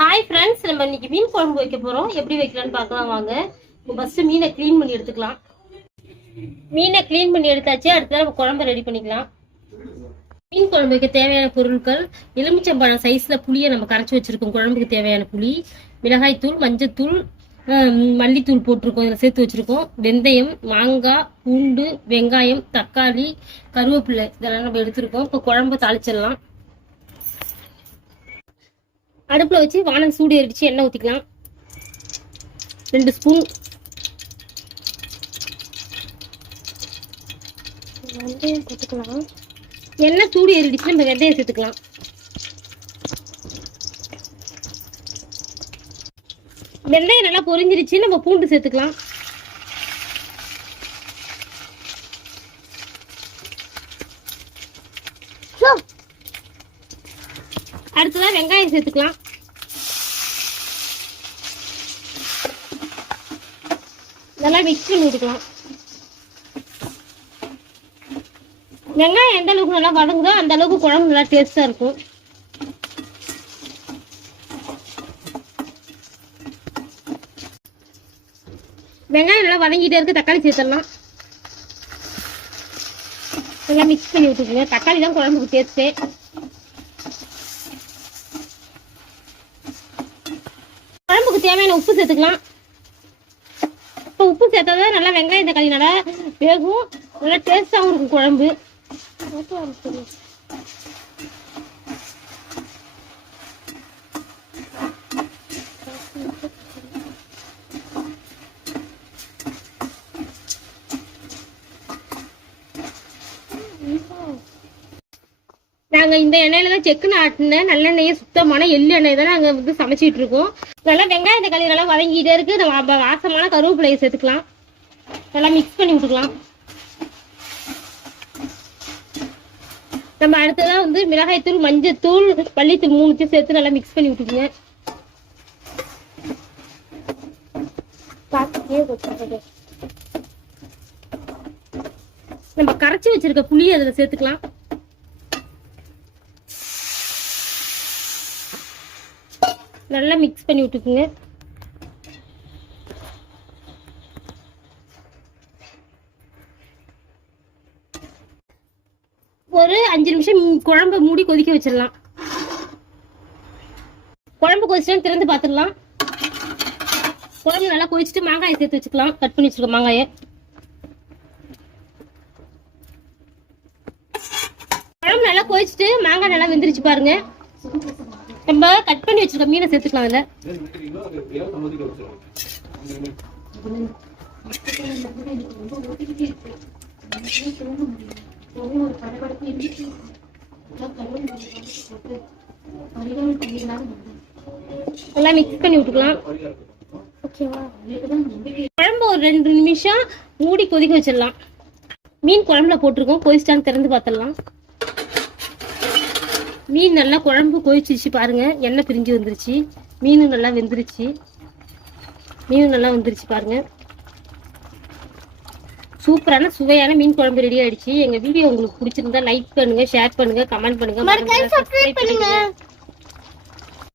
Hi friends நம்ம இன்னைக்கு மீன் குழம்பு வைக்க போறோம். எப்படி வைக்கலாம்னு பார்க்கலாம் வாங்க. ஃபர்ஸ்ட் மீனை க்ளீன் பண்ணி எடுத்துக்கலாம். மீனை க்ளீன் பண்ணி எடுத்தாச்சு. அடுத்து நம்ம குழம்பு ரெடி பண்ணிக்கலாம். மீன் குழம்பு வைக்க தேவையான பொருட்கள் எலுமிச்சம்பழம் சைஸ்ல புளியை நம்ம கரைச்சி வச்சிருக்கோம். குழம்புக்கு தேவையான புளி மிளகாய்த்தூள் மஞ்சத்தூள் மல்லித்தூள் போட்டிருக்கோம். இதில் சேர்த்து வச்சுருக்கோம். வெந்தயம் மாங்காய் பூண்டு வெங்காயம் தக்காளி கருவேப்பிலை. இதெல்லாம் நம்ம எடுத்துருக்கோம். இப்போ குழம்பு தாளிச்சிடலாம். அடுப்புல வச்சு வானல் சூடு ஏறிடுச்சு எண்ணெய் ஊற்றிக்கலாம் ரெண்டு ஸ்பூன் வெந்தயம் சேர்த்துக்கலாம் எண்ணெய் சூடு ஏறிடுச்சு நம்ம வெந்தயம் சேர்த்துக்கலாம். வெந்தயம் நல்லா பொரிஞ்சிருச்சு நம்ம பூண்டு சேர்த்துக்கலாம். அடுத்ததா வெங்காயம் சேர்த்துக்கலாம். நல்லா மிக்ஸ் பண்ணி விட்டுக்கலாம் வெங்காயம் எந்த அளவுக்கு நல்லா வதங்குதோ அந்த அளவுக்கு குழம்பு நல்லா டேஸ்டா இருக்கும். வெங்காயம் நல்லா வதங்கிட்டே இருக்கு தக்காளி சேர்த்துடலாம். நல்லா மிக்ஸ் பண்ணி விட்டுருக்கீங்க தக்காளி தான் குழம்புக்கு டேஸ்ட்டு குழம்புக்கு தேவையான உப்பு சேர்த்துக்கலாம். இப்போ உப்பு சேர்த்தா தான் நல்லா வெங்காயம் தக்காளி நல்லா வேகும். நல்லா டேஸ்டாகவும் இருக்கும் குழம்பு. நாங்க இந்த எண்ணெயில தான் செக்குன்னு ஆட்டின நல்லெண்ணெயை சுத்தமான எள்ளு எண்ணெய் தான் நாங்க வந்து சமைச்சிட்டு இருக்கோம். நல்லா வெங்காயம் தக்காளி நல்லா வதங்கிட்டே இருக்கு. நம்ம வாசமான கருவேப்பிலையை சேர்த்துக்கலாம். நல்லா மிக்ஸ் பண்ணி விட்டுக்கலாம். நம்ம அடுத்ததான் வந்து மிளகாய்த்தூள் மஞ்சத்தூள் பள்ளித்தூள் மூணுத்தையும் சேர்த்து நல்லா மிக்ஸ் பண்ணி விட்டுக்குங்க. நம்ம கரைச்சி வச்சிருக்க புளியை அதுல சேர்த்துக்கலாம். நல்லா மிக்ஸ் பண்ணி விட்டுக்குங்க. ஒரு அஞ்சு நிமிஷம் குழம்பு மூடி கொதிக்க வச்சிடலாம். குழம்பு கொதிச்சுட்டு திறந்து பார்த்துடலாம் குழம்பு நல்லா கொதிச்சுட்டு மாங்காயை சேர்த்து வச்சுக்கலாம். கட் பண்ணி வச்சிருக்கோம் மாங்காயை. குழம்பு நல்லா கொதிச்சுட்டு மாங்காய் நல்லா வெந்துருச்சு பாருங்க. நம்ம கட் பண்ணி வச்சிருக்க மீனை சேர்த்துக்கலாம் இல்ல எல்லாம் மிக்ஸ் பண்ணி விட்டுக்கலாம். ஓகேவா குழம்பு ஒரு ரெண்டு நிமிஷம் மூடி கொதிக்க வச்சிடலாம். மீன் குழம்புல போட்டிருக்கோம். கொதிச்சிட்டான்னு திறந்து பார்த்துடலாம். மீன் நல்லா குழம்பு கொதிச்சிருச்சு பாருங்க. எண்ணெய் பிரிஞ்சு வந்துருச்சு. மீனும் நல்லா வெந்துருச்சு. மீனும் நல்லா வந்துருச்சு பாருங்க. சூப்பரான சுவையான மீன் குழம்பு ரெடி ஆயிடுச்சு. எங்க வீடியோ உங்களுக்கு பிடிச்சிருந்தா லைக் பண்ணுங்க ஷேர் பண்ணுங்க கமெண்ட் பண்ணுங்க.